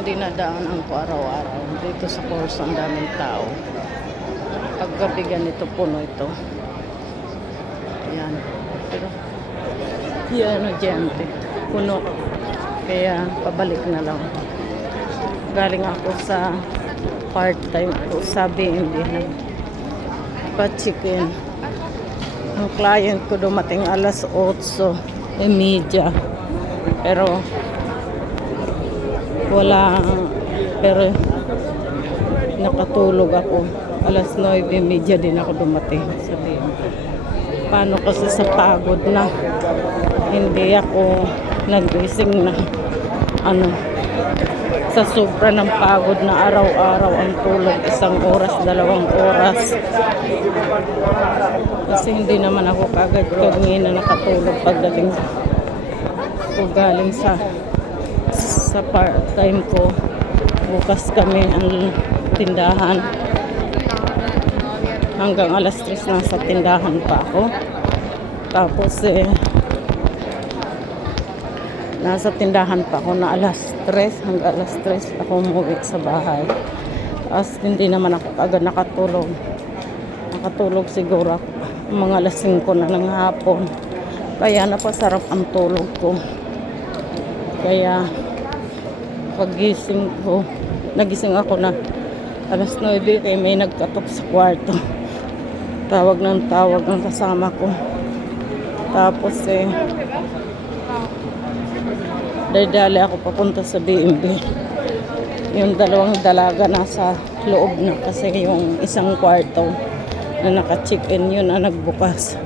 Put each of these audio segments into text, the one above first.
ang dinadaanan ko araw-araw. Dito sa course, ang daming tao. Paggabi ganito, puno ito. Yan. Pero, yan o diyente. Puno. Kaya, pabalik na lang. Galing ako sa part-time ko sa BNB. Nagpa-chicken. Ang client ko dumating alas 8:30. Pero, pero nakatulog ako. Alas 9:30 din ako dumating sa BNB. Paano kasi sa pagod na hindi ako nagising na sa sobra ng pagod na araw-araw ang tulog, 1 oras, 2 oras. Kasi hindi naman ako kagad na nakatulog pagdating ko galing sa part-time ko. Bukas kami ang tindahan. Hanggang alas 3 nasa tindahan pa ako. Tapos nasa tindahan pa ako na alas 3. Hanggang alas 3 ako umuwi sa bahay. Tapos hindi naman ako agad nakatulog. Nakatulog siguro ako mga alas 5 na ng hapon. Kaya napasarap ang tulog ko. Kaya pagising ko, nagising ako na alas 9 kaya may nagkatok sa kwarto. Tawag ng tawag ng kasama ko. Tapos dali ako papunta sa BNB. Yung 2 dalaga nasa loob na kasi yung isang kwarto na naka-check-in yun na nagbukas.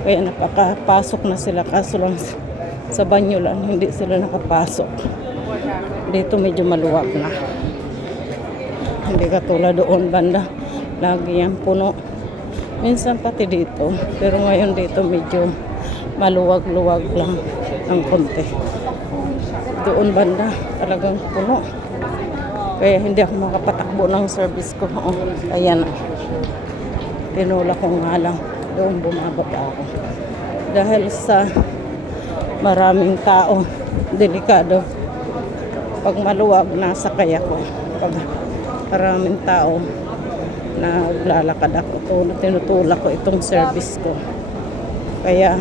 Kaya nakapasok na sila, kaso lang sa banyo lang hindi sila nakapasok. Dito medyo maluwag na. Hindi katulad doon banda. Lagi yan puno. Minsan pati dito. Pero ngayon dito medyo maluwag-luwag lang ng konti. Doon banda talagang puno. Kaya hindi ako makapatakbo ng service ko. Ayan. Tinula ko nga lang. Doon bumababa ako. Dahil sa maraming tao, delikado. Pag maluwag, nasa kaya ko. Pag maraming tao, naglalakad ako. Tinutulak ko itong service ko. Kaya,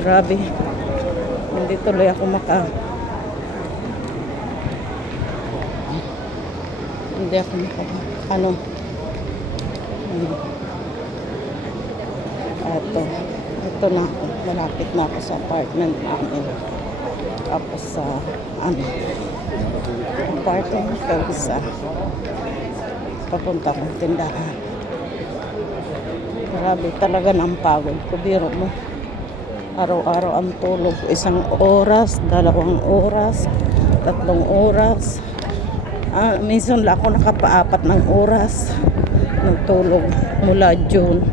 grabe. Hindi tuloy ako hindi ako ito na ako. Malapit na ako sa apartment namin. Tapos sa apartment ko isa. Papunta akong tindahan. Grabe talaga ng pagod ko. Biro mo. Araw-araw ang tulog. 1 oras, 2 oras, 3 oras. Minsan lang ako nakapa-4 ng oras nagtulog mula June.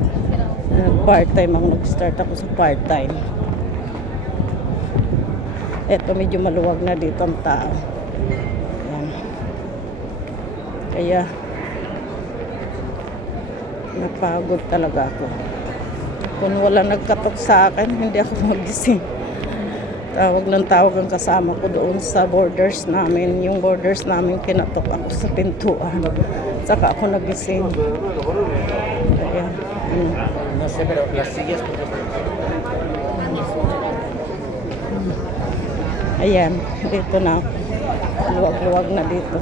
Part-time ako. Nag-start ako sa part-time. Eto medyo maluwag na dito ang tao. Yan. Kaya napagod talaga ako. Kung wala nagkatok sa akin, hindi ako magising. Tawag ng tawag ang kasama ko doon sa borders namin. Yung borders namin kinatok ako sa pintuan. Saka ako nagising. Kaya, No sé, pero las sillas... Ayan, dito na ako. Luwag-luwag na dito.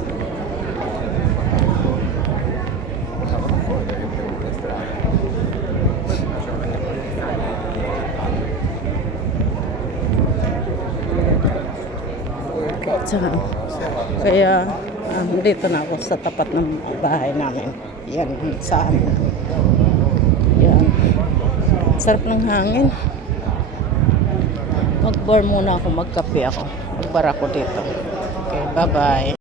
Kaya dito na ako sa tapat ng bahay namin. Yan, sa amin. Yan. Sarap ng hangin. Mag-bar muna ako, magkape ako. Mag-bar ako dito. Okay, bye-bye.